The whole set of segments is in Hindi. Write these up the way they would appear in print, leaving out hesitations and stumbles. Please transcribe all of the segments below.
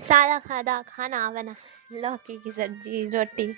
सादा खादा खाना बना, लौकी की सब्जी रोटी।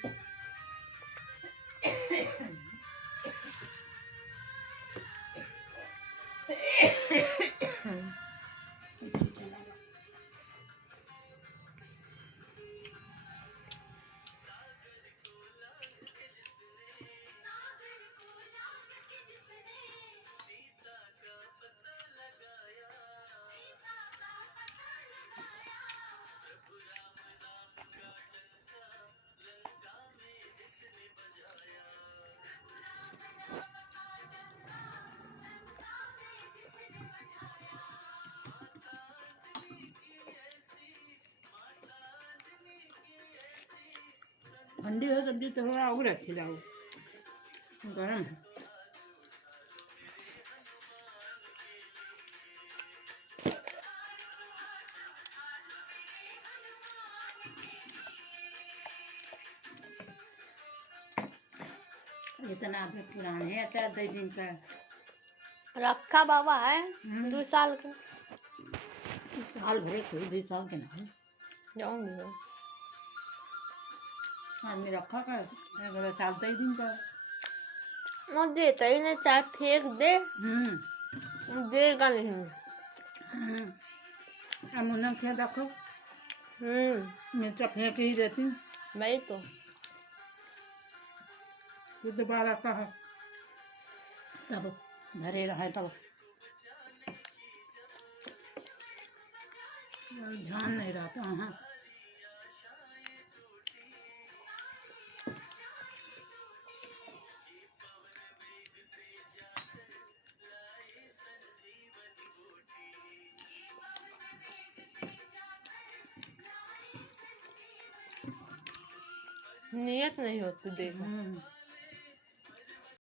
ठंडी हो सब्जी तो थोड़ा और अच्छी लाओ, गरम है। इतना भी पुराने है, 4 दिन का रखा बाबा है 2 साल का। साल भरे कोई 2 साल के नहीं जाऊंगी आदमी रखा का 7 दिन का। मुझे तो इन्हें चाहे फेंक दे, देगा नहीं। मुन्ना क्या देखो, मिर्चा फेंक ही देती भाई तो दोबारा कहा तब भरे रहे तब ध्यान नहीं रहता। हाँ नियत नहीं होती देखो।